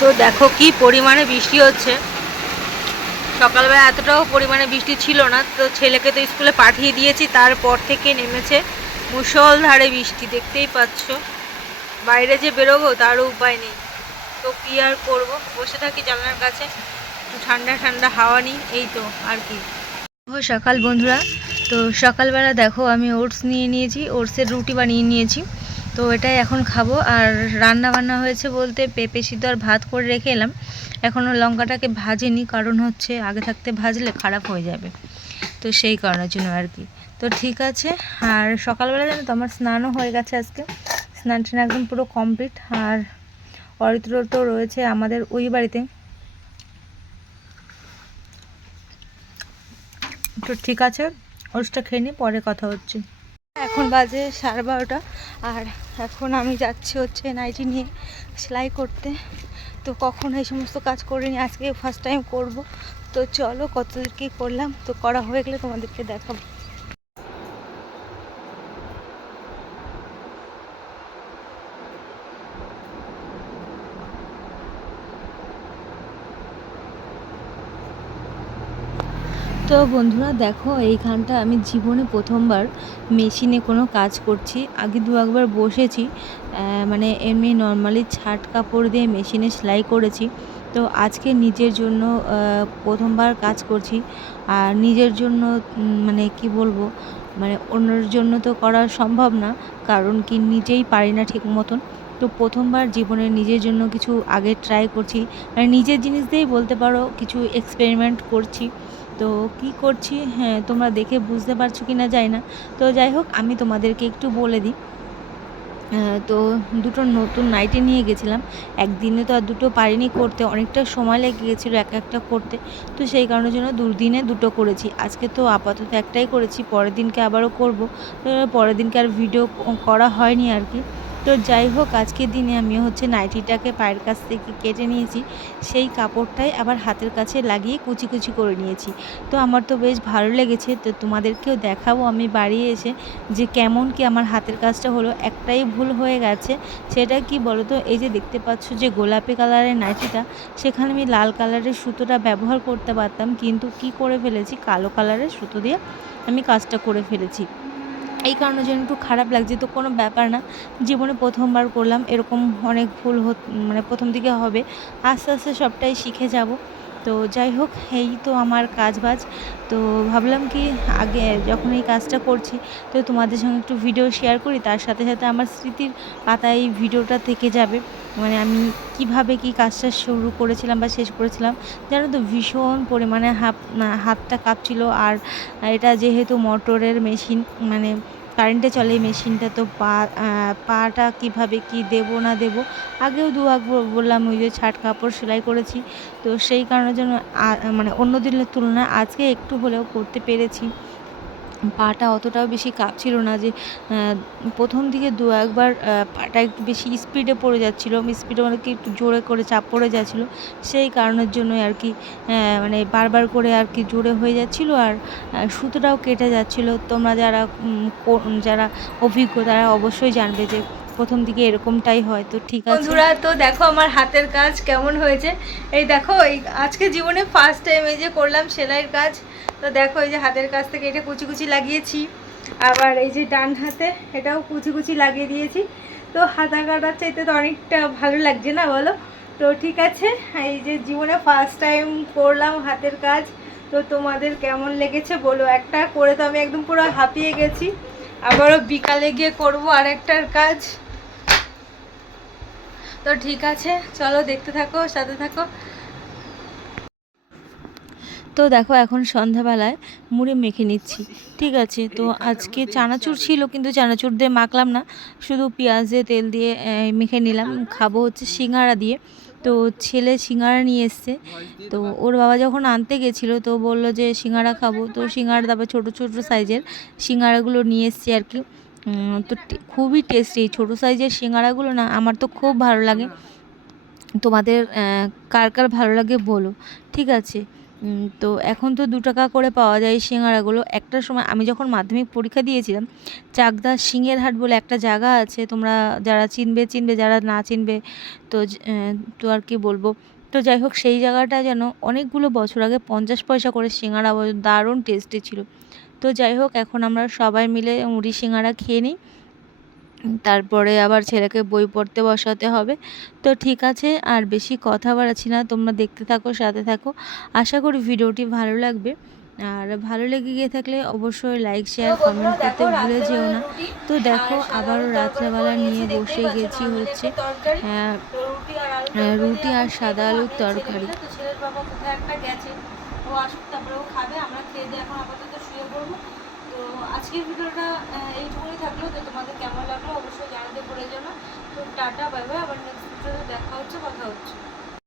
তো দেখো কি পরিমাণে বৃষ্টি হচ্ছে। সকালবেলা এতটাও পরিমাণে বৃষ্টি ছিল না, তো ছেলেকে তো স্কুলে পাঠিয়ে দিয়েছি, তারপর থেকে নেমেছে মুষলধারে বৃষ্টি, দেখতেই পাচ্ছ। বাইরে যে বেরোবো তারও উপায় নেই। তো কী আর করব? বসে থাকি জানলার কাছে ঠান্ডা ঠান্ডা হাওয়া নিই, এই তো আর কি। সকাল বন্ধুরা, তো সকালবেলা দেখো আমি ওটস নিয়ে নিয়েছি, ওটসের রুটি বানিয়ে নিয়েছি। তো এটাই এখন খাব। আর রান্না বান্না হয়েছে বলতে পেঁপে সিদ্ধ আর ভাত করে রেখে এলাম। এখনও লঙ্কাটাকে ভাজেনি, কারণ হচ্ছে আগে থাকতে ভাজলে খারাপ হয়ে যাবে। তো সেই কারণের জন্য আর কি। তো ঠিক আছে, আর সকালবেলা জানো তো আমার স্নানও হয়ে গেছে আজকে। স্নান টান একদম পুরো কমপ্লিট। আর অরিত্র তো রয়েছে আমাদের ওই বাড়িতে। তো ঠিক আছে ওষটা খেয়ে নিই পরে কথা হচ্ছে। এখন বাজে সাড়ে বারোটা, আর এখন আমি যাচ্ছি হচ্ছে নাইটি নিয়ে সেলাই করতে। তো কখন এই সমস্ত কাজ করিনি, আজকে ফার্স্ট টাইম করব। তো চলো কতদূর কী করলাম, তো করা হয়ে গেলে তোমাদেরকে দেখাবো। তো বন্ধুরা দেখো, এইখানটা আমি জীবনে প্রথমবার মেশিনে কোনো কাজ করছি। আগে দু একবার বসেছি মানে এমনি নর্মালি ছাট কাপড় দিয়ে মেশিনে সেলাই করেছি। তো আজকে নিজের জন্য প্রথমবার কাজ করছি। আর নিজের জন্য মানে কি বলব মানে অন্যের জন্য তো করা সম্ভব না, কারণ কি নিজেই পারি না ঠিক মতন। তো প্রথমবার জীবনে নিজের জন্য কিছু আগে ট্রাই করছি। মানে নিজের জিনিস দিয়েই বলতে পারো, কিছু এক্সপেরিমেন্ট করছি। তো কি করছি? হ্যাঁ তোমরা দেখে বুঝতে পারছ কি না জানি না। তো যাই হোক, আমি তোমাদেরকে একটু বলে দিই। তো দুটো নতুন নাইটি নিয়ে গেছিলাম। একদিনে তো আর দুটো পারিনি করতে, অনেকটা সময় লেগে গেছিল এক একটা করতে। তো সেই কারণের জন্য দুদিনে দুটো করেছি। আজকে তো আপাতত একটাই করেছি, পরের দিনকে আবারও করব। পরের দিনকে আর ভিডিও করা হয়নি আর কি। তো যাই হোক আজকের দিনে আমি হচ্ছে নাইটিটাকে পায়ের কাছ থেকে কেটে নিয়েছি। সেই কাপড়টাই আবার হাতের কাছে লাগিয়ে কুচি কুচি করে নিয়েছি। তো আমার তো বেশ ভালো লেগেছে। তো তোমাদেরকেও দেখাবো আমি বাড়ি এসে যে কেমন কি আমার হাতের কাজটা হলো। একটাই ভুল হয়ে গেছে। সেটা কি বলো তো এই যে দেখতে পাচ্ছ যে গোলাপি কালারের নাইটিটা, সেখানে আমি লাল কালারের সুতোটা ব্যবহার করতে পারতাম। কিন্তু কি করে ফেলেছি? কালো কালারের সুতো দিয়ে আমি কাজটা করে ফেলেছি। এই কারণের জন্য একটু খারাপ লাগছে। তো কোনো ব্যাপার না, জীবনে প্রথমবার করলাম, এরকম অনেক ভুল মানে প্রথম দিকে হবে। আস্তে আস্তে সবটাই শিখে যাব। তো যাই হোক, এই তো আমার কাজ বাজ তো ভাবলাম কি, আগে যখন এই কাজটা করছি, তো তোমাদের সঙ্গে একটু ভিডিও শেয়ার করি। তার সাথে সাথে আমার স্মৃতির পাতায় এই ভিডিওটা থেকে যাবে। মানে আমি কীভাবে কি কাজটা শুরু করেছিলাম বা শেষ করেছিলাম, জানো তো ভীষণ পরিমাণে হাত, হাতটা কাঁপছিল। আর এটা যেহেতু মোটরের মেশিন মানে কারেন্টে চলে এই মেশিনটা তো পা পাটা কীভাবে কি দেব, না দেব? আগেও দু আগ বললাম ওই যে ছাট কাপড় সেলাই করেছি। তো সেই কারণের জন্য মানে অন্য দিনের তুলনায় আজকে একটু হলেও করতে পেরেছি। পাটা অতটাও বেশি কাঁপছিল না যে প্রথম দিকে দু একবার পাটা একটু বেশি স্পিডে পড়ে যাচ্ছিল স্পিডে মানে কি একটু জোরে করে চাপ পড়ে যাচ্ছিল। সেই কারণের জন্যই আর কি মানে বারবার করে আর কি জোরে হয়ে যাচ্ছিল আর সুতোটাও কেটে যাচ্ছিল। তোমরা যারা যারা অভিজ্ঞ তারা অবশ্যই জানবে যে প্রথম দিকে এরকমটাই হয়, তো ঠিক আছে। বন্ধুরা, তো দেখো আমার হাতের কাজ কেমন হয়েছে। এই দেখো, এই আজকে জীবনে ফার্স্ট টাইম এই যে করলাম সেলাইয়ের কাজ। তো দেখো এই যে হাতের কাজ থেকে এটা কুচি কুচি লাগিয়েছি। আবার এই যে ডান হাতে এটাও কুচি কুচি লাগিয়ে দিয়েছি। তো হাতা কাটার চাইতে তো অনেকটা ভালো লাগছে না বলো? তো ঠিক আছে, এই যে জীবনে ফার্স্ট টাইম করলাম হাতের কাজ। তো তোমাদের কেমন লেগেছে বলো? একটা করে তো আমি একদম পুরো হাঁপিয়ে গেছি। আবারও বিকালে গিয়ে করব আরেকটার কাজ। তো ঠিক আছে, চলো দেখতে থাকো, সাথে থাকো। তো দেখো এখন সন্ধ্যাবেলায় মুড়ি মেখে নিচ্ছি, ঠিক আছে? তো আজকে চানাচুর ছিল, কিন্তু চানাচুর দিয়ে মাখলাম না। শুধু পেঁয়াজ তেল দিয়ে মেখে নিলাম। খাব হচ্ছে সিঙ্গারা দিয়ে। তো ছেলে সিঙ্গারা নিয়ে এসছে। তো ওর বাবা যখন আনতে গেছিল, তো বলল যে সিঙ্গারা খাব। তো সিঙ্গারা তারপর ছোটো ছোটো সাইজের সিঙ্গারাগুলো নিয়ে এসছি আর কি। তো খুবই টেস্টি ছোটো সাইজের সিঙ্গারাগুলো না, আমার তো খুব ভালো লাগে। তোমাদের কার কার ভালো লাগে বলো। ঠিক আছে। তো এখন তো দু টাকা করে পাওয়া যায় সিঙ্গারাগুলো। একটা সময়, আমি যখন মাধ্যমিক পরীক্ষা দিয়েছিলাম, চাকদা সিংহের হাট বলে একটা জায়গা আছে, তোমরা যারা চিনবে চিনবে, যারা না চিনবে, তো তো আর কি বলব। তো যাই হোক, সেই জায়গাটা যেন অনেকগুলো বছর আগে পঞ্চাশ পয়সা করে সিঙ্গারা দারুণ টেস্টি ছিল। তো যাই হোক, এখন আমরা সবাই মিলে মুড়ি সিঙ্গারা খেয়ে নিই। তারপরে আবার ছেলেকে বই পড়তে বসাতে হবে। তো ঠিক আছে, আর বেশি কথা বাড়াচ্ছি না, তোমরা দেখতে থাকো, সাথে থাকো। আশা করি ভিডিওটি ভালো লাগবে। আর ভালো লেগে গিয়ে থাকলে অবশ্যই লাইক শেয়ার কমেন্ট করতে ভুলে যেও না। তো দেখো, আবারও রাত্রেবেলা নিয়ে বসে গেছি হচ্ছে রুটি আর সাদা আলুর তরকারি। তারপরে খাবে, আমরা খেয়ে এখন আপাতত পড়ব তো আজকের ভিডিওটা এইটুকুই থাকল। তো তোমাদের কেমন লাগল অবশ্যই জানাতে পড়ে যেন তো টাটা, বাই বাই। আবার নেক্সট ভিডিওতে দেখা হচ্ছে, কথা হচ্ছে।